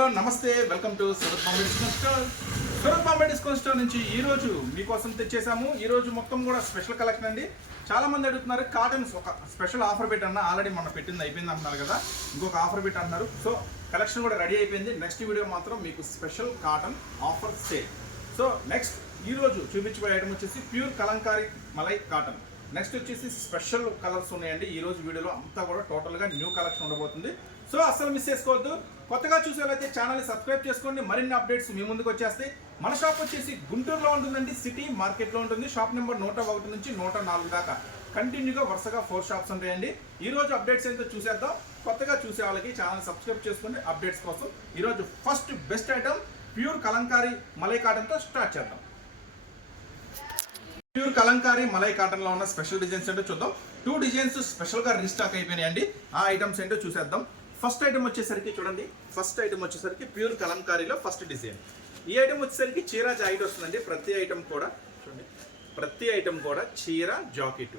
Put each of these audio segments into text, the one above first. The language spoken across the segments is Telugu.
హలో నమస్తే, welcome to Surat Bombay discount store. Surat Bombay discount store నుంచి ఈ రోజు మీకోసం తెచ్చేసాము. ఈ రోజు మొత్తం కూడా స్పెషల్ కలెక్షన్ అండి. చాలా మంది అడుగుతున్నారు కాటన్స్ ఒక స్పెషల్ ఆఫర్ పెట్టన్నా, ఆల్రెడీ మొన్న పెట్టింది అయిపోయింది అంటున్నారు కదా, ఇంకొక ఆఫర్ పెట్టి అంటున్నారు. సో కలెక్షన్ కూడా రెడీ అయిపోయింది. నెక్స్ట్ వీడియో మాత్రం మీకు special cotton offer sale. So next ఈ రోజు చూపించబోయే ఐటమ్ వచ్చేసి pure Kalamkari malai cotton. Next వచ్చేసి స్పెషల్ కలర్స్ ఉన్నాయండి. ఈ రోజు వీడియోలో అంతా కూడా టోటల్గా న్యూ కలెక్షన్ ఉండబోతుంది. సో అస్సలు మిస్ చేసుకోవద్దు. కొత్తగా చూసేవాళ్ళైతే ఛానల్ని సబ్స్క్రైబ్ చేసుకోండి. మరిన్ని అప్డేట్స్ మీ ముందుకు వచ్చేస్తాయి. మన షాప్ వచ్చేసి గుంటూరులో ఉంటుందండి, సిటీ మార్కెట్లో ఉంటుంది. షాప్ నెంబర్ 101 నుంచి 104 దాకా కంటిన్యూగా వరుసగా 4 షాప్స్ ఉంటాయండి. ఈ రోజు అప్డేట్స్ ఏంటో చూసేద్దాం. కొత్తగా చూసే వాళ్ళకి ఛానల్ సబ్స్క్రైబ్ చేసుకోండి అప్డేట్స్ కోసం. ఈరోజు first best item pure Kalamkari malai కాటన్తో స్టార్ట్ చేద్దాం. ప్యూర్ కలంకారీ మలై కాటన్ లో ఉన్న స్పెషల్ డిజైన్స్ ఏంటో చూద్దాం. 2 డిజైన్స్ స్పెషల్ గా రీస్టాక్ అయిపోయినాయండి. ఆ ఐటమ్స్ ఏంటో చూసేద్దాం. ఫస్ట్ ఐటమ్ వచ్చేసరికి చూడండి, ఫస్ట్ ఐటమ్ వచ్చేసరికి ప్యూర్ కలంకారీలో ఫస్ట్ డిజైన్. ఈ ఐటమ్ వచ్చేసరికి చీర జాకెట్ వస్తుందండి. ప్రతి ఐటమ్ కూడా చూడండి, ప్రతి ఐటమ్ కూడా చీర జాకెట్.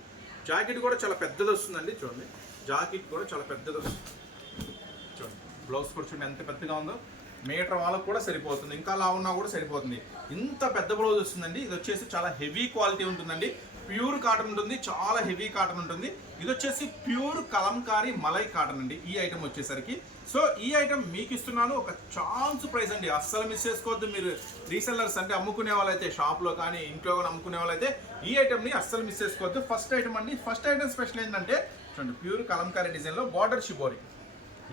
జాకెట్ కూడా చాలా పెద్దది వస్తుందండి. చూడండి, జాకెట్ కూడా చాలా పెద్దది వస్తుంది. చూడండి, బ్లౌజ్ కూడా చూడండి ఎంత పెద్దగా ఉందో. మీటర్ వాళ్ళకు కూడా సరిపోతుంది, ఇంకా లా ఉన్నా కూడా సరిపోతుంది. ఇంత పెద్ద బ్లౌజ్ వస్తుందండి. ఇది వచ్చేసి చాలా హెవీ క్వాలిటీ ఉంటుందండి. ప్యూర్ కాటన్ ఉంటుంది, చాలా హెవీ కాటన్ ఉంటుంది. ఇది వచ్చేసి ప్యూర్ కలంకారీ మలై కాటన్ అండి ఈ ఐటమ్ వచ్చేసరికి. సో ఈ ఐటమ్ మీకు ఇస్తున్నాను ఒక ఛాన్స్ ప్రైస్ అండి, అస్సలు మిస్ చేసుకోవద్దు. మీరు రీసెల్లర్స్ అంటే అమ్ముకునే వాళ్ళైతే, షాప్లో కానీ ఇంట్లో కానీ అమ్ముకునే వాళ్ళైతే ఈ ఐటమ్ని అస్సలు మిస్ చేసుకోవద్దు. ఫస్ట్ ఐటమ్ అండి. ఫస్ట్ ఐటమ్ స్పెషల్ ఏంటంటే చూడండి, ప్యూర్ కలంకారీ డిజైన్లో బార్డర్ షిబోరి.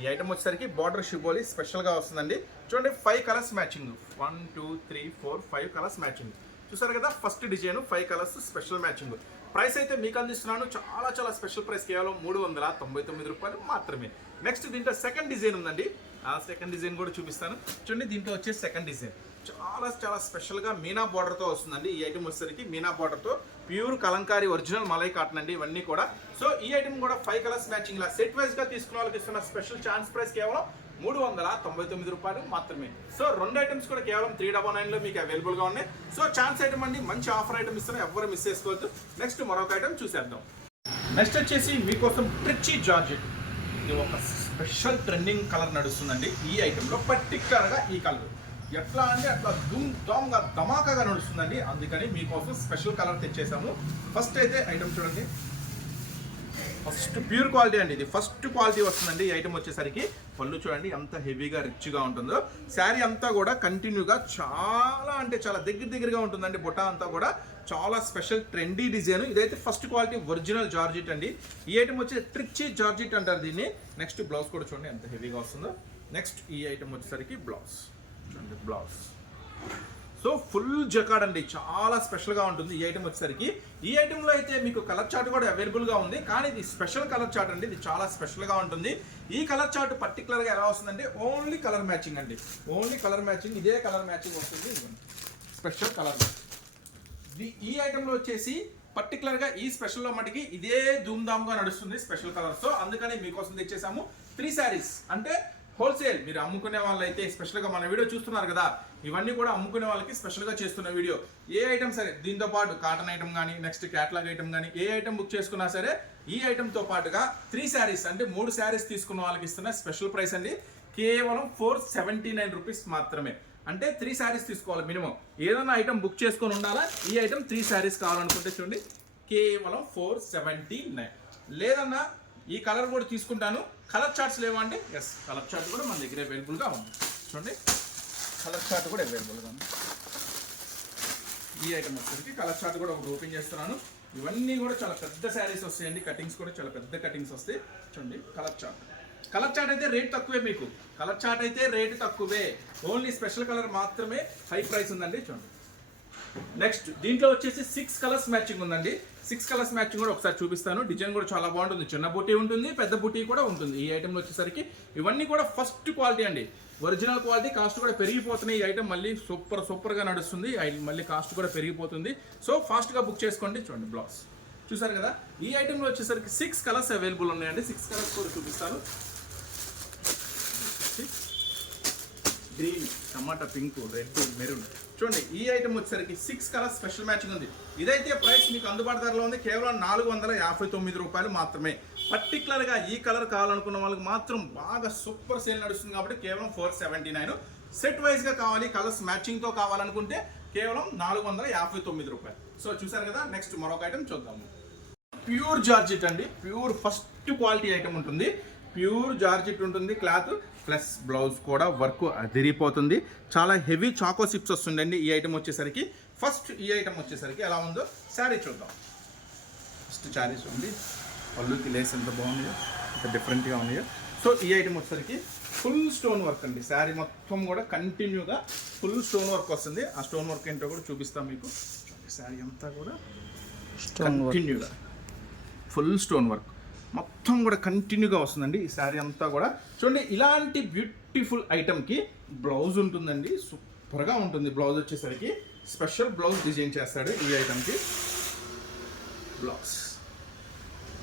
ఈ ఐటమ్ వచ్చేసరికి బార్డర్ షిబోలి స్పెషల్గా వస్తుందండి. చూడండి, 5 కలర్స్ మ్యాచింగ్, 1 2 3 4 5 కలర్స్ మ్యాచింగ్. చూసారు కదా, first design 5 colours special matching. Price అయితే మీకు అందిస్తున్నాను చాలా చాలా స్పెషల్ ప్రైస్, కేవలం 399 రూపాయలు మాత్రమే. నెక్స్ట్ దీంట్లో సెకండ్ డిజైన్ ఉందండి. ఆ సెకండ్ డిజైన్ కూడా చూపిస్తాను. చూడండి, దీంట్లో వచ్చేసి సెకండ్ డిజైన్ చాలా చాలా స్పెషల్గా మీనా బార్డర్తో వస్తుందండి. ఈ ఐటమ్ వచ్చేసరికి మీనా బార్డర్తో pure Kalamkari original malai cotton అండి ఇవన్నీ కూడా. సో ఈ ఐటమ్ కూడా 5 కలర్స్ మ్యాచింగ్ లా సెట్ వైజ్గా తీసుకున్న వాళ్ళకి ఇస్తున్న స్పెషల్ ఛాన్స్ ప్రైస్ కేవలం 399 రూపాయలు మాత్రమే. సో 2 ఐటమ్స్ కూడా కేవలం 399లో మీకు అవైలబుల్గా ఉన్నాయి. సో ఛాన్స్ ఐటమ్ అండి, మంచి ఆఫర్ ఐటమ్ ఇస్తున్నా, ఎవరు మిస్ చేసుకోవద్దు. నెక్స్ట్ మరొక ఐటమ్ చూసేద్దాం. నెక్స్ట్ వచ్చేసి మీకోసం ట్రిచీ జార్జెట్. ఇది ఒక స్పెషల్ ట్రెండింగ్ కలర్ నడుస్తుందండి ఈ ఐటెంలో. పర్టికులర్గా ఈ కలర్ ఎట్లా అంటే అట్లా ధూమ్గా ధమాకాగా నడుస్తుందండి. అందుకని మీకోసం స్పెషల్ కలర్ తెచ్చేసాము. ఫస్ట్ అయితే ఐటమ్ చూడండి, ఫస్ట్ ప్యూర్ క్వాలిటీ అండి. ఇది ఫస్ట్ క్వాలిటీ వస్తుందండి ఈ ఐటమ్ వచ్చేసరికి. పళ్ళు చూడండి ఎంత హెవీగా రిచ్గా ఉంటుందో. శారీ అంతా కూడా కంటిన్యూగా చాలా అంటే చాలా దగ్గరగా ఉంటుందండి. బుట్ట అంతా కూడా చాలా స్పెషల్ ట్రెండీ డిజైన్. ఇదైతే ఫస్ట్ క్వాలిటీ ఒరిజినల్ జార్జెట్ అండి. ఈ ఐటమ్ వచ్చి ట్రిచీ జార్జెట్ అంటారు దీన్ని. నెక్స్ట్ బ్లౌజ్ కూడా చూడండి ఎంత హెవీగా వస్తుందో. నెక్స్ట్ ఈ ఐటమ్ వచ్చేసరికి బ్లౌజ్ చూడండి, బ్లౌజ్ సో ఫుల్ జకాడ్ అండి, చాలా స్పెషల్గా ఉంటుంది ఈ ఐటమ్ వచ్చేసరికి. ఈ ఐటెంలో అయితే మీకు కలర్ చార్ట్ కూడా అవైలబుల్గా ఉంది, కానీ ఇది స్పెషల్ కలర్ చార్ట్ అండి. ఇది చాలా స్పెషల్గా ఉంటుంది. ఈ కలర్ చార్ట్ పర్టికులర్గా ఎలా వస్తుందంటే ఓన్లీ కలర్ మ్యాచింగ్ అండి, ఓన్లీ కలర్ మ్యాచింగ్. ఇదే కలర్ మ్యాచింగ్ వస్తుంది, స్పెషల్ కలర్. ఈ ఐటెంలో వచ్చేసి పర్టికులర్గా ఈ స్పెషల్లో మటుకి ఇదే ధూమ్ధామ్గా నడుస్తుంది స్పెషల్ కలర్. సో అందుకని మీకోసం తెచ్చేసాము 3 శారీస్. అంటే హోల్సేల్ మీరు అమ్ముకునే వాళ్ళైతే స్పెషల్గా మన వీడియో చూస్తున్నారు కదా, ఇవన్నీ కూడా అమ్ముకునే వాళ్ళకి స్పెషల్గా చేస్తున్న వీడియో. ఏ ఐటమ్ సరే దీంతో పాటు కాటన్ ఐటమ్ కానీ, నెక్స్ట్ క్యాటలాగ్ ఐటమ్ కానీ, ఏ ఐటమ్ బుక్ చేసుకున్నా సరే ఈ ఐటమ్తో పాటుగా 3 శారీస్ అంటే 3 శారీస్ తీసుకున్న వాళ్ళకి ఇస్తున్న స్పెషల్ ప్రైస్ అండి, కేవలం 479 రూపీస్ మాత్రమే. అంటే 3 శారీస్ తీసుకోవాలి మినిమం. ఏదైనా ఐటమ్ బుక్ చేసుకొని ఉండాలా, ఈ ఐటమ్ 3 శారీస్ కావాలనుకుంటే చూడండి కేవలం 479. లేదన్నా ఈ కలర్ కూడా తీసుకుంటాను, కలర్ చార్ట్స్ లేవా అంటే ఎస్, కలర్ చార్ట్ కూడా మన దగ్గర అవైలబుల్గా ఉంది. చూడండి, కలర్ చార్ట్ కూడా అవైలబుల్గా ఉంది. ఈ ఐటమ్ వచ్చేసరికి కలర్ చార్ట్ కూడా ఒకటి ఓపెన్ చేస్తున్నాను. ఇవన్నీ కూడా చాలా పెద్ద శారీస్ వస్తాయండి, కటింగ్స్ కూడా చాలా పెద్ద కటింగ్స్ వస్తాయి. చూడండి కలర్ చార్ట్. కలర్ చార్ట్ అయితే రేట్ తక్కువే, మీకు కలర్ చార్ట్ అయితే రేట్ తక్కువే. ఓన్లీ స్పెషల్ కలర్ మాత్రమే హై ప్రైస్ ఉందండి. చూడండి, నెక్స్ట్ దీంట్లో వచ్చేసి 6 కలర్స్ మ్యాచింగ్ ఉందండి. 6 కలర్స్ మ్యాచింగ్ కూడా ఒకసారి చూపిస్తాను. డిజైన్ కూడా చాలా బాగుంటుంది, చిన్న బుటీ ఉంటుంది, పెద్ద బుటీ కూడా ఉంటుంది ఈ ఐటెంలో వచ్చేసరికి. ఇవన్నీ కూడా ఫస్ట్ క్వాలిటీ అండి, ఒరిజినల్ క్వాలిటీ. కాస్ట్ కూడా పెరిగిపోతున్నాయి. ఈ ఐటమ్ మళ్ళీ సూపర్గా నడుస్తుంది, మళ్ళీ కాస్ట్ కూడా పెరిగిపోతుంది. సో ఫాస్ట్గా బుక్ చేసుకోండి. చూడండి బ్లౌజ్ చూసారు కదా. ఈ ఐటెంలో వచ్చేసరికి 6 కలర్స్ అవైలబుల్ ఉన్నాయండి. 6 కలర్స్ కూడా చూపిస్తాను. గ్రీన్, టమాటా పింక్, రెడ్, మెరూన్. చూడండి ఈ ఐటమ్ వచ్చేసరికి 6 కలర్స్ స్పెషల్ మ్యాచింగ్ ఉంది. ఇదైతే ప్రైస్ మీకు అందుబాటు ధరలో ఉంది, కేవలం 459 రూపాయలు మాత్రమే. పర్టికులర్గా ఈ కలర్ కావాలనుకున్న వాళ్ళకి మాత్రం బాగా సూపర్ సేల్ నడుస్తుంది కాబట్టి కేవలం 479. సెట్ వైజ్గా కావాలి, కలర్స్ మ్యాచింగ్తో కావాలనుకుంటే కేవలం 459 రూపాయలు. సో చూసారు కదా. నెక్స్ట్ మరొక ఐటమ్ చూద్దాము. ప్యూర్ జార్జెట్ అండి, ప్యూర్ ఫస్ట్ క్వాలిటీ ఐటమ్ ఉంటుంది. ప్యూర్ జార్జెట్ ఉంటుంది క్లాత్, ప్లస్ బ్లౌజ్ కూడా వర్క్ అదిరిపోతుంది. చాలా హెవీ చాకో సిప్స్ వస్తుందండి ఈ ఐటమ్ వచ్చేసరికి. ఫస్ట్ ఈ ఐటమ్ వచ్చేసరికి ఎలా ఉందో శారీ చూద్దాం. ఫస్ట్ శారీ చూడండి, పళ్ళుకి లేస్ ఎంత బాగుందో, ఎంత డిఫరెంట్గా ఉన్నాయో. సో ఈ ఐటమ్ వచ్చేసరికి ఫుల్ స్టోన్ వర్క్ అండి. శారీ మొత్తం కూడా కంటిన్యూగా ఫుల్ స్టోన్ వర్క్ వస్తుంది. ఆ స్టోన్ వర్క్ ఏంటో కూడా చూపిస్తాం మీకు. శారీ అంతా కూడా కంటిన్యూగా ఫుల్ స్టోన్ వర్క్ మొత్తం కూడా కంటిన్యూగా వస్తుందండి ఈ శారీ అంతా కూడా. చూడండి, ఇలాంటి బ్యూటిఫుల్ ఐటమ్కి బ్లౌజ్ ఉంటుందండి, సూపర్గా ఉంటుంది. బ్లౌజ్ వచ్చేసరికి స్పెషల్ బ్లౌజ్ డిజైన్ చేస్తాడు ఈ ఐటమ్కి. బ్లౌజ్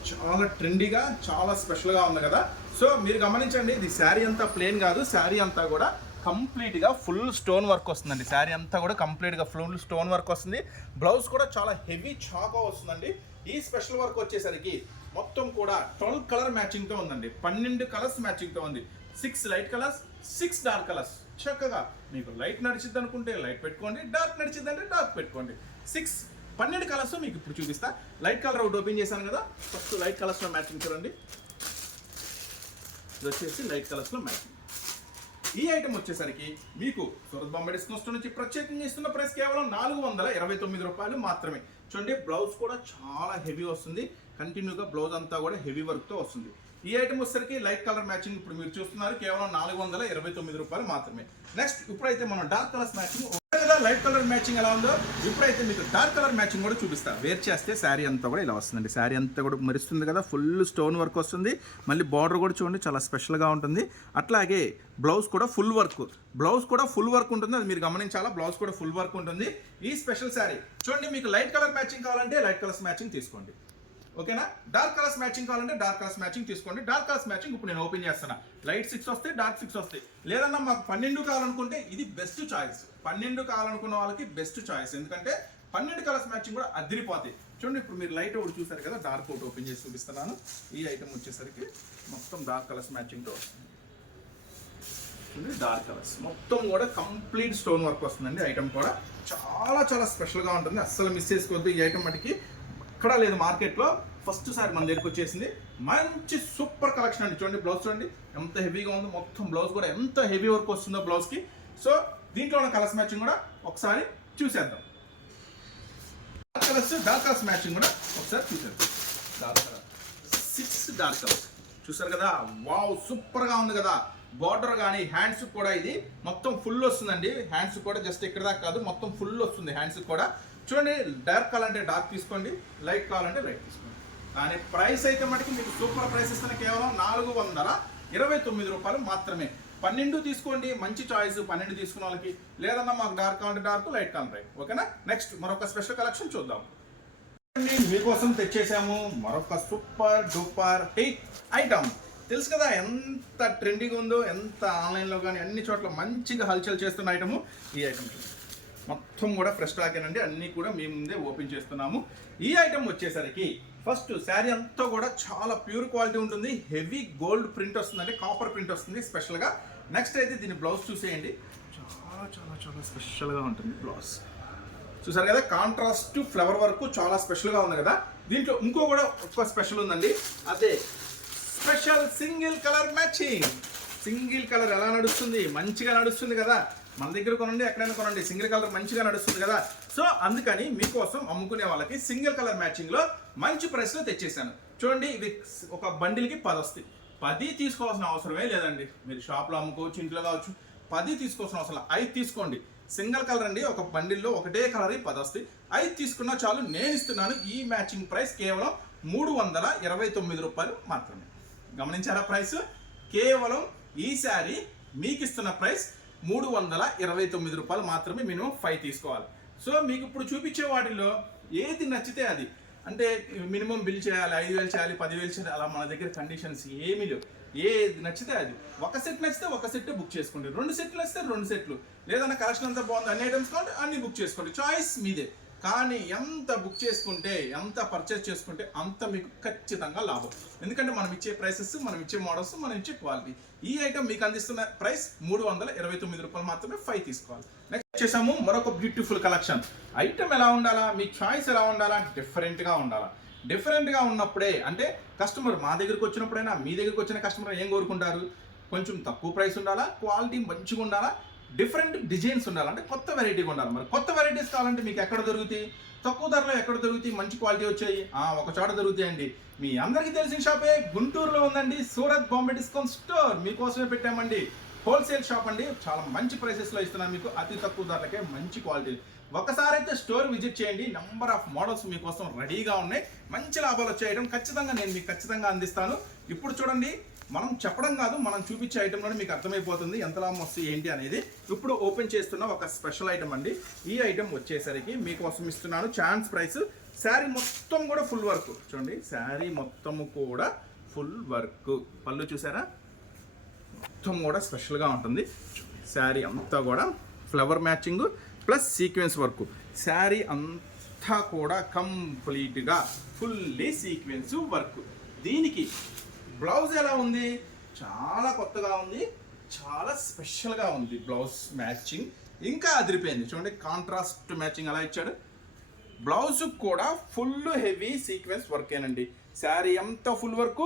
చాలా ట్రెండీగా, చాలా స్పెషల్గా ఉంది కదా. సో మీరు గమనించండి, ఇది శారీ అంతా ప్లెయిన్ కాదు, శారీ అంతా కూడా కంప్లీట్గా ఫుల్ స్టోన్ వర్క్ వస్తుందండి. శారీ అంతా కూడా కంప్లీట్గా ఫుల్ స్టోన్ వర్క్ వస్తుంది. బ్లౌజ్ కూడా చాలా హెవీ చాకో వస్తుందండి. ఈ స్పెషల్ వర్క్ వచ్చేసరికి మొత్తం కూడా 12 కలర్ మ్యాచింగ్తో ఉందండి. 12 కలర్స్ మ్యాచింగ్తో ఉంది. 6 లైట్ కలర్స్, 6 డార్క్ కలర్స్. చక్కగా మీకు లైట్ నడిచిద్ది అనుకుంటే లైట్ పెట్టుకోండి, డార్క్ నడిచిద్ది అంటే డార్క్ పెట్టుకోండి. 12 కలర్స్ మీకు ఇప్పుడు చూపిస్తా. లైట్ కలర్ ఒకటి ఓపెన్ చేశాను కదా, ఫస్ట్ లైట్ కలర్స్లో మ్యాచింగ్ చూడండి. ఇది వచ్చేసి లైట్ కలర్స్లో మ్యాచింగ్. ఈ ఐటమ్ వచ్చేసరికి మీకు సూరత్ బాంబే డిస్కౌంట్ స్టోర్ నుంచి ప్రత్యేకంగా ఇస్తున్న ప్రైస్ కేవలం 429 రూపాయలు మాత్రమే. చూడండి, బ్లౌజ్ కూడా చాలా హెవీ వస్తుంది. కంటిన్యూగా బ్లౌజ్ అంతా కూడా హెవీ వర్క్తో వస్తుంది. ఈ ఐటమ్ వచ్చేసరికి లైట్ కలర్ మ్యాచింగ్ ఇప్పుడు మీరు చూస్తున్నారు, కేవలం 429 రూపాయలు మాత్రమే. నెక్స్ట్ ఇప్పుడైతే మనం డార్క్ కలర్స్ మ్యాచింగ్ కదా, లైట్ కలర్ మ్యాచింగ్ ఎలా ఉందో ఇప్పుడైతే మీకు డార్క్ కలర్ మ్యాచింగ్ కూడా చూపిస్తా. వేర్ చేస్తే శారీ అంతా కూడా ఇలా వస్తుందండి. శారీ అంతా కూడా మెరుస్తుంది కదా, ఫుల్ స్టోన్ వర్క్ వస్తుంది. మళ్ళీ బార్డర్ కూడా చూడండి చాలా స్పెషల్గా ఉంటుంది. అట్లాగే బ్లౌజ్ కూడా ఫుల్ వర్క్, బ్లౌజ్ కూడా ఫుల్ వర్క్ ఉంటుంది. అది మీరు గమనించాలా, బ్లౌజ్ కూడా ఫుల్ వర్క్ ఉంటుంది. ఈ స్పెషల్ శారీ చూడండి, మీకు లైట్ కలర్ మ్యాచింగ్ కావాలంటే లైట్ కలర్స్ మ్యాచింగ్ తీసుకోండి, ఓకేనా. డార్క్ కలర్స్ మ్యాచింగ్ కావాలంటే డార్క్ కలర్స్ మ్యాచింగ్ తీసుకోండి. డార్క్ కలర్స్ మ్యాచింగ్ ఇప్పుడు నేను ఓపెన్ చేస్తాను. లైట్ 6 వస్తాయి, డార్క్ 6 వస్తాయి. లేదన్నా మాకు 12 కావాలనుకుంటే ఇది బెస్ట్ చాయిస్. 12 కావాలనుకున్న వాళ్ళకి బెస్ట్ చాయిస్, ఎందుకంటే 12 కలర్స్ మ్యాచింగ్ కూడా అదిరిపోతాయి. చూడండి, ఇప్పుడు మీరు లైట్ ఒకటి చూసారు కదా, డార్క్ ఒకటి ఓపెన్ చేసి చూపిస్తున్నాను. ఈ ఐటమ్ వచ్చేసరికి మొత్తం డార్క్ కలర్స్ మ్యాచింగ్తో వస్తుంది. చూడండి, డార్క్ కలర్స్ మొత్తం కూడా కంప్లీట్ స్టోన్ వర్క్ వస్తుందండి. ఐటమ్ కూడా చాలా చాలా స్పెషల్గా ఉంటుంది. అస్సలు మిస్ చేసుకోవద్దు. ఈ ఐటమ్ మటుకి ఎక్కడా లేదు మార్కెట్లో, ఫస్ట్ సారి మన దగ్గరికి వచ్చేసింది. మంచి సూపర్ కలెక్షన్ అండి. చూడండి, బ్లౌజ్ చూడండి ఎంత హెవీగా ఉందో, మొత్తం బ్లౌజ్ కూడా ఎంత హెవీ వర్క్ వస్తుందో బ్లౌజ్కి. సో దీంట్లో ఉన్న కలర్స్ మ్యాచింగ్ కూడా ఒకసారి చూసేద్దాం. డార్క్ కలర్స్ మ్యాచింగ్ కూడా ఒకసారి చూసేద్దాం. డార్క్ కలర్ 6 డార్క్ కలర్స్ చూసారు కదా, వావ్ సూపర్గా ఉంది కదా. బార్డర్ కానీ హ్యాండ్స్ కూడా ఇది మొత్తం ఫుల్ వస్తుందండి. హ్యాండ్స్ కూడా జస్ట్ ఇక్కడ దాకా కాదు, మొత్తం ఫుల్ వస్తుంది హ్యాండ్స్ కూడా. చూడండి, డార్క్ కావాలంటే డార్క్ తీసుకోండి, లైట్ కావాలంటే లైట్ తీసుకోండి. కానీ ప్రైస్ అయితే మటుకు మీకు సూపర్ ప్రైస్ ఇస్తున్న కేవలం 429 రూపాయలు మాత్రమే. 12 తీసుకోండి, మంచి చాయిస్ 12 తీసుకున్న వాళ్ళకి. లేదన్నా మాకు డార్క్ కావాలంటే డార్క్, లైట్ కావాలంటే లైట్, ఓకేనా. నెక్స్ట్ మరొక స్పెషల్ కలెక్షన్ చూద్దాం. మీకోసం తెచ్చేసాము మరొక సూపర్ డూపర్ హిట్ ఐటమ్. తెలుసు కదా ఎంత ట్రెండింగ్ ఉందో, ఎంత ఆన్లైన్లో కానీ అన్ని చోట్ల మంచిగా హల్చల్ చేస్తున్న ఐటము ఈ ఐటమ్. మొత్తం కూడా ఫ్రెష్ స్టాక్ అండి, అన్నీ కూడా మేము ముందే ఓపెన్ చేస్తున్నాము. ఈ ఐటమ్ వచ్చేసరికి ఫస్ట్ శారీ అంతా కూడా చాలా ప్యూర్ క్వాలిటీ ఉంటుంది. హెవీ గోల్డ్ ప్రింట్ వస్తుందండి, కాపర్ ప్రింట్ వస్తుంది స్పెషల్గా. నెక్స్ట్ అయితే దీని బ్లౌజ్ చూసేయండి, చాలా చాలా చాలా స్పెషల్గా ఉంటుంది బ్లౌజ్. చూసారు కదా, కాంట్రాస్ట్ ఫ్లవర్ వర్క్ చాలా స్పెషల్గా ఉంది కదా. దీంట్లో ఇంకో కూడా ఒక స్పెషల్ ఉందండి, అదే special single colour matching. Single colour ఎలా నడుస్తుంది, మంచిగా నడుస్తుంది కదా. మన దగ్గర కొనండి, ఎక్కడైనా కొనండి, సింగిల్ కలర్ మంచిగా నడుస్తుంది కదా. సో అందుకని మీకోసం అమ్ముకునే వాళ్ళకి సింగిల్ కలర్ మ్యాచింగ్లో మంచి ప్రైస్లో తెచ్చేసాను. చూడండి, ఇవి ఒక బండిల్కి 10 వస్తాయి. 10 తీసుకోవాల్సిన అవసరమే లేదండి. మీరు షాప్లో అమ్ముకోవచ్చు, ఇంట్లో కావచ్చు. 10 తీసుకోవాల్సిన అవసరం 5 తీసుకోండి. సింగిల్ కలర్ అండి, ఒక బండిల్లో ఒకటే కలర్ 10 వస్తాయి. 5 తీసుకున్నా చాలు. నేను ఇస్తున్నాను ఈ మ్యాచింగ్ ప్రైస్ కేవలం 329 రూపాయలు మాత్రమే. గమనించారా ప్రైస్? కేవలం ఈ శారీ మీకు ఇస్తున్న ప్రైస్ 329 రూపాయలు మాత్రమే. మినిమం 5 తీసుకోవాలి. సో మీకు ఇప్పుడు చూపించే వాటిలో ఏది నచ్చితే అది, అంటే మినిమం బిల్ చేయాలి, 5,000 చేయాలి, 10,000 చేయాలి, అలా మన దగ్గర కండిషన్స్ ఏమీ లేవు. ఏది నచ్చితే అది. ఒక సెట్ నచ్చితే ఒక సెట్ బుక్ చేసుకోండి, 2 సెట్లు నచ్చితే 2 సెట్లు, లేదన్నా కలెక్షన్ అంతా బాగుంది, అన్ని ఐటమ్స్ కావాలి అన్ని బుక్ చేసుకోండి. చాయిస్ మీదే. కానీ ఎంత బుక్ చేసుకుంటే, ఎంత పర్చేస్ చేసుకుంటే అంత మీకు ఖచ్చితంగా లాభం. ఎందుకంటే మనం ఇచ్చే ప్రైసెస్, మనం ఇచ్చే మోడల్స్, మనం ఇచ్చే క్వాలిటీ. ఈ ఐటమ్ మీకు అందిస్తున్న ప్రైస్ 329 రూపాయలు మాత్రమే. 5 తీసుకోవాలి. నెక్స్ట్ వచ్చేసాము మరొక బ్యూటిఫుల్ కలెక్షన్. ఐటమ్ ఎలా ఉండాలా, మీ చాయిస్ ఎలా ఉండాలా, డిఫరెంట్గా ఉండాలా. డిఫరెంట్గా ఉన్నప్పుడే, అంటే కస్టమర్ మా దగ్గరికి వచ్చినప్పుడైనా మీ దగ్గరికి వచ్చిన కస్టమర్ ఏం కోరుకుంటారు, కొంచెం తక్కువ ప్రైస్ ఉండాలా, క్వాలిటీ మంచిగా ఉండాలా, డిఫరెంట్ డిజైన్స్ ఉండాలి, అంటే కొత్త వెరైటీగా ఉండాలి. మరి కొత్త వెరైటీస్ కావాలంటే మీకు ఎక్కడ దొరుకుతాయి, తక్కువ ధరలో ఎక్కడ దొరుకుతాయి, మంచి క్వాలిటీ వచ్చాయి, ఒక చోట దొరుకుతాయండి. మీ అందరికీ తెలిసిన షాపే గుంటూరులో ఉందండి, సూరత్ బాంబే డిస్కౌంట్ స్టోర్. మీకోసమే పెట్టామండి. హోల్సేల్ షాప్ అండి, చాలా మంచి ప్రైసెస్లో ఇస్తున్నాను మీకు, అతి తక్కువ ధరలకే మంచి క్వాలిటీ. ఒకసారి అయితే స్టోర్ విజిట్ చేయండి. నెంబర్ ఆఫ్ మోడల్స్ మీకోసం రెడీగా ఉన్నాయి. మంచి లాభాలు వచ్చే ఐటమ్ ఖచ్చితంగా నేను మీకు ఖచ్చితంగా అందిస్తాను. ఇప్పుడు చూడండి, మనం చెప్పడం కాదు, మనం చూపించే ఐటెంలోనే మీకు అర్థమైపోతుంది ఎంత లాభం వస్తుంది ఏంటి అనేది. ఇప్పుడు ఓపెన్ చేస్తున్న ఒక స్పెషల్ ఐటమ్ అండి. ఈ ఐటమ్ వచ్చేసరికి మీకోసం ఇస్తున్నాను ఛాన్స్ ప్రైస్. శారీ మొత్తం కూడా ఫుల్ వర్క్. చూడండి, శారీ మొత్తం కూడా ఫుల్ వర్క్. పళ్ళు చూసారా, మొత్తం కూడా స్పెషల్గా ఉంటుంది. శారీ అంతా కూడా flower matching plus sequence work. Sari అంతా కూడా కంప్లీట్గా ఫుల్లీ సీక్వెన్స్ వర్క్. దీనికి బ్లౌజ్ ఎలా ఉంది, చాలా కొత్తగా ఉంది, చాలా స్పెషల్గా ఉంది. బ్లౌజ్ మ్యాచింగ్ ఇంకా అదిరిపోయింది. చూడండి, కాంట్రాస్ట్ మ్యాచింగ్ అలా ఇచ్చాడు. బ్లౌజ్ కూడా ఫుల్ హెవీ సీక్వెన్స్ వర్కేనండి. శారీ అంతా ఫుల్ వర్క్,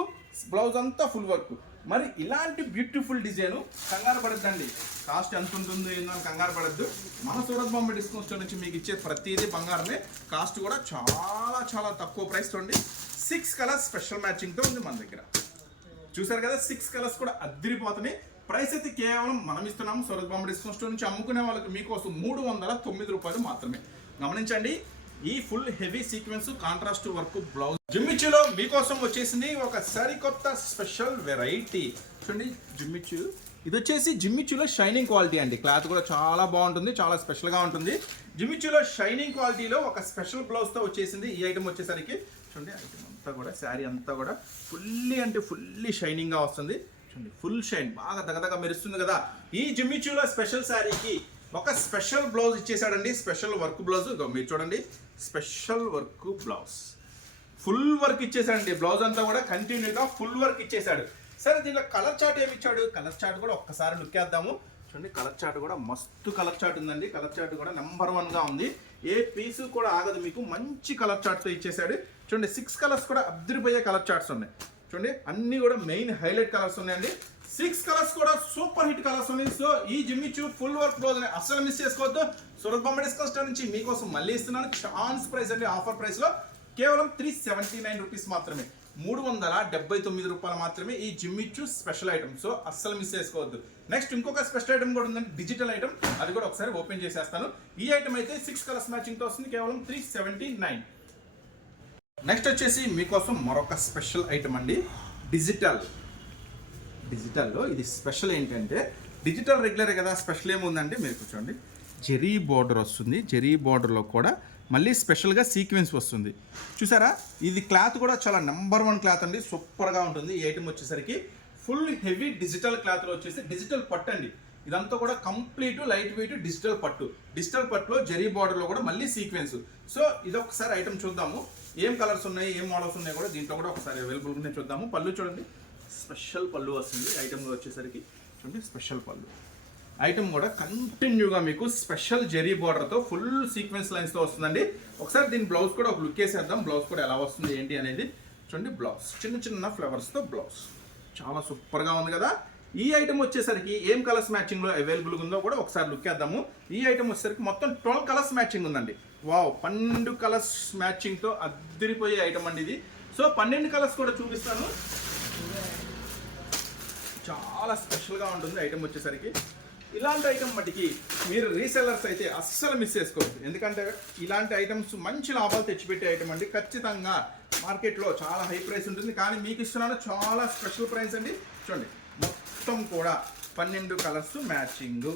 బ్లౌజ్ అంతా ఫుల్ వర్క్. మరి ఇలాంటి బ్యూటిఫుల్ డిజైన్ కంగారు పడద్దండి. కాస్ట్ ఎంత ఉంటుంది ఏందని కంగారు పడద్దు. మన సూరత్ బాంబే డిస్కౌంట్ స్టోర్ నుంచి మీకు ఇచ్చే ప్రతిదీ బంగారమే. కాస్ట్ కూడా చాలా చాలా తక్కువ ప్రైస్. చూడండి, 6 కలర్స్ స్పెషల్ మ్యాచింగ్తో ఉంది మన దగ్గర. చూసారు కదా, 6 కలర్స్ కూడా అద్దరిపోతున్నాయి. ప్రైస్ అయితే కేవలం మనం ఇస్తున్నాము సూరత్ బాంబే డిస్కౌంట్ స్టోర్ నుంచి. అమ్ముకునే వాళ్ళకి మీకోసం 309 రూపాయలు మాత్రమే. గమనించండి, ఈ full heavy sequence contrast work blouse. జిమ్మిచ్చులో మీకోసం వచ్చేసింది ఒక సరికొత్త స్పెషల్ వెరైటీ. చూడండి, జిమ్మిచ్చు. ఇది వచ్చేసి జిమ్మిచ్చులో షైనింగ్ క్వాలిటీ అండి. క్లాత్ కూడా చాలా బాగుంటుంది, చాలా స్పెషల్గా ఉంటుంది. జిమ్మిచ్చులో షైనింగ్ క్వాలిటీలో ఒక స్పెషల్ బ్లౌజ్తో వచ్చేసింది ఈ ఐటమ్ వచ్చేసరికి. చూడండి, ఐటమ్ అంతా కూడా శారీ అంతా కూడా ఫుల్లీ అంటే ఫుల్లీ షైనింగ్గా వస్తుంది. చూడండి, ఫుల్ షైన్, బాగా దగదగ మెరుస్తుంది కదా. ఈ జిమ్మిచ్చులో స్పెషల్ శారీకి ఒక స్పెషల్ బ్లౌజ్ ఇచ్చేసాడండి, స్పెషల్ వర్క్ బ్లౌజ్. మీరు చూడండి, special work blouse, full work ఇచ్చేసాడండి. బ్లౌజ్ అంతా కూడా కంటిన్యూగా ఫుల్ వర్క్ ఇచ్చేసాడు. సరే, దీంట్లో కలర్ చార్ట్ ఏమి ఇచ్చాడు, కలర్ చార్ట్ కూడా ఒక్కసారి లుక్ వేద్దాము. చూడండి, కలర్ చార్ట్ కూడా మస్తు కలర్ చార్ట్ ఉందండి. కలర్ చార్ట్ కూడా నెంబర్ 1గా ఉంది. ఏ పీసు కూడా ఆగదు మీకు, మంచి కలర్ చార్ట్తో ఇచ్చేసాడు. చూడండి, 6 కలర్స్ కూడా అద్దరిపోయే కలర్ చార్ట్స్ ఉన్నాయి. చూడండి, అన్ని కూడా మెయిన్ హైలైట్ కలర్స్ ఉన్నాయండి. 6 కలర్స్ కూడా సూపర్ హిట్ కలర్స్ ఉన్నాయి. సో ఈ జిమ్మిచ్చు ఫుల్ వర్క్ బ్లౌజ్ అస్సలు మిస్ చేసుకోవద్దు. సూరత్ బాంబే డిస్కౌంట్ స్టోర్ నుంచి మీకోసం మళ్ళీ ఇస్తున్నాను ఛాన్స్ ప్రైస్ అండి. ఆఫర్ ప్రైస్లో కేవలం 379 రూపీస్ మాత్రమే. 379 రూపాయలు మాత్రమే ఈ జిమ్మిచ్చు స్పెషల్ ఐటమ్. సో అస్సలు మిస్ చేసుకోవద్దు. నెక్స్ట్ ఇంకొక స్పెషల్ ఐటమ్ కూడా ఉందండి, డిజిటల్ ఐటమ్. అది కూడా ఒకసారి ఓపెన్ చేసేస్తాను. ఈ ఐటమ్ అయితే 6 కలర్స్ మ్యాచింగ్తో వస్తుంది, కేవలం 379. నెక్స్ట్ వచ్చేసి మీకోసం మరొక స్పెషల్ ఐటమ్ అండి, డిజిటల్లో ఇది స్పెషల్ ఏంటంటే, డిజిటల్ రెగ్యులర్ కదా, స్పెషల్ ఏముందంటే మీరు కూర్చోండి, జెరీ బార్డర్ వస్తుంది. జెరీ బార్డర్లో కూడా మళ్ళీ స్పెషల్గా సీక్వెన్స్ వస్తుంది. చూసారా, ఇది క్లాత్ కూడా చాలా నెంబర్ 1 క్లాత్ అండి, సూపర్గా ఉంటుంది. ఈ ఐటమ్ వచ్చేసరికి ఫుల్ హెవీ డిజిటల్ క్లాత్లో వచ్చేసి డిజిటల్ పట్టు అండి. ఇదంతా కూడా కంప్లీట్ లైట్ వెయిట్ డిజిటల్ పట్టు. డిజిటల్ పట్టులో జెరీ బార్డర్లో కూడా మళ్ళీ సీక్వెన్స్. సో ఇదొకసారి ఐటమ్ చూద్దాము, ఏం కలర్స్ ఉన్నాయి, ఏం మోడల్స్ ఉన్నాయి కూడా దీంట్లో కూడా ఒకసారి అవైలబుల్గానే చూద్దాము. పళ్ళు చూడండి, స్పెషల్ పళ్ళు వస్తుంది ఐటమ్లో వచ్చేసరికి. చూడండి, స్పెషల్ పళ్ళు. ఐటమ్ కూడా కంటిన్యూగా మీకు స్పెషల్ జెరీ బార్డర్తో ఫుల్ సీక్వెన్స్ లైన్స్తో వస్తుందండి. ఒకసారి దీని బ్లౌజ్ కూడా ఒక లుక్ వేసేద్దాం, బ్లౌజ్ కూడా ఎలా వస్తుంది ఏంటి అనేది. చూడండి, బ్లౌజ్ చిన్న చిన్న ఫ్లవర్స్తో బ్లౌజ్ చాలా సూపర్గా ఉంది కదా. ఈ ఐటమ్ వచ్చేసరికి ఏం కలర్స్ మ్యాచింగ్లో అవైలబుల్గా ఉందో కూడా ఒకసారి లుక్ వేద్దాము. ఈ ఐటమ్ వచ్చేసరికి మొత్తం 12 కలర్స్ మ్యాచింగ్ ఉందండి. వావ్, 12 కలర్స్ మ్యాచింగ్తో అద్దరిపోయే ఐటమ్ అండి ఇది. సో 12 కలర్స్ కూడా చూపిస్తాను. చాలా స్పెషల్గా ఉంటుంది ఐటమ్ వచ్చేసరికి. ఇలాంటి ఐటమ్ మటుకి మీరు రీసెల్లర్స్ అయితే అస్సలు మిస్ చేసుకోవద్దు. ఎందుకంటే ఇలాంటి ఐటమ్స్ మంచి లాభాలు తెచ్చిపెట్టే ఐటమ్ అండి. ఖచ్చితంగా మార్కెట్లో చాలా హై ప్రైస్ ఉంటుంది, కానీ మీకు ఇస్తున్నాను చాలా స్పెషల్ ప్రైస్ అండి. చూడండి, మొత్తం కూడా 12 కలర్స్ మ్యాచింగ్.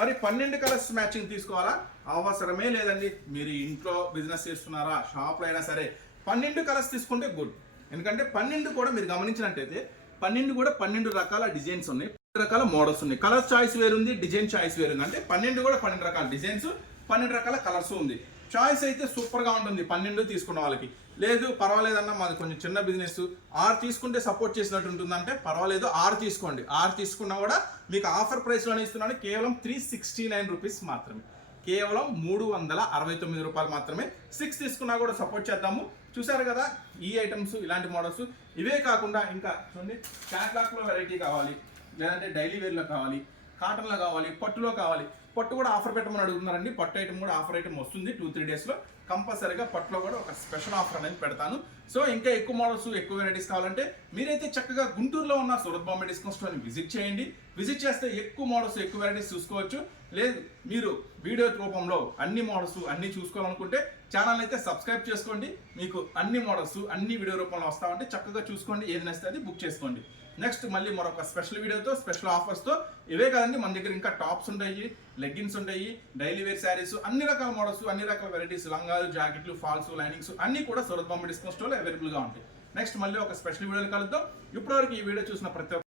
మరి 12 కలర్స్ మ్యాచింగ్ తీసుకోవాలా? అవసరమే లేదండి. మీరు ఇంట్లో బిజినెస్ చేస్తున్నారా, షాప్లో అయినా సరే 12 కలర్స్ తీసుకుంటే గుడ్. ఎందుకంటే 12 కూడా మీరు గమనించినట్టయితే 12 కూడా 12 రకాల డిజైన్స్ ఉన్నాయి, 12 రకాల మోడల్స్ ఉన్నాయి. కలర్ చాయిస్ వేరుంది, డిజైన్ చాయిస్ వేరుంది. అంటే 12 కూడా 12 రకాల డిజైన్స్, 12 రకాల కలర్స్ ఉంది. చాయిస్ అయితే సూపర్గా ఉంటుంది 12 తీసుకున్న వాళ్ళకి. లేదు పర్వాలేదన్న మాది కొంచెం చిన్న బిజినెస్, 6 తీసుకుంటే సపోర్ట్ చేసినట్టు ఉంటుందంటే పర్వాలేదు 6 తీసుకోండి. 6 తీసుకున్నా కూడా మీకు ఆఫర్ ప్రైస్లోనే ఇస్తున్నాను, కేవలం 369 రూపీస్ మాత్రమే, కేవలం 369 రూపాయలు మాత్రమే. 6 తీసుకున్నా కూడా సపోర్ట్ చేద్దాము. చూసారు కదా ఈ ఐటమ్స్, ఇలాంటి మోడల్స్. ఇవే కాకుండా ఇంకా చూడండి, క్యాట్లాక్లో వెరైటీ కావాలి, లేదంటే డైలీ వేర్లో కావాలి, కాటన్లో కావాలి, పట్టులో కావాలి. పట్టు కూడా ఆఫర్ పెట్టమని అడుగుతున్నారండి. పట్టు ఐటమ్ కూడా ఆఫర్ ఐటమ్ వస్తుంది 2-3 డేస్లో. కంపల్సరీగా పట్టులో కూడా ఒక స్పెషల్ ఆఫర్ అనేది పెడతాను. సో ఇంకా ఎక్కువ మోడల్స్, ఎక్కువ వెరైటీస్ కావాలంటే మీరైతే చక్కగా గుంటూరులో ఉన్న సూరత్ బాంబే డిస్కౌంట్ స్టోర్ని విజిట్ చేయండి. విజిట్ చేస్తే ఎక్కువ మోడల్స్, ఎక్కువ వెరైటీస్ చూసుకోవచ్చు. లేదు మీరు వీడియో రూపంలో అన్ని మోడల్స్ అన్ని చూసుకోవాలనుకుంటే ఛానల్ అయితే సబ్స్క్రైబ్ చేసుకోండి. మీకు అన్ని మోడల్స్ అన్ని వీడియో రూపంలో వస్తామంటే చక్కగా చూసుకోండి, ఏది నచ్చితే అది బుక్ చేసుకోండి. నెక్స్ట్ మళ్ళీ మరొక స్పెషల్ వీడియోతో, స్పెషల్ ఆఫర్స్తో. ఇవే కాదండి, మన దగ్గర ఇంకా టాప్స్ ఉంటాయి, లెగ్గిన్స్ ఉంటాయి, డైలీ వేర్ శారీస్, అన్ని రకాల మోడల్స్, అన్ని రకాల వెరైటీస్, లంగాలు, జాకెట్లు, ఫాల్స్, లైనింగ్స్ అన్ని కూడా సూరత్ బాంబే డిస్కౌంట్ స్టోర్లో అవైలబుల్గా ఉంటాయి. నెక్స్ట్ మళ్ళీ ఒక స్పెషల్ వీడియోలో కలుద్దాం. ఇప్పటివరకు ఈ వీడియో చూసిన ప్రతి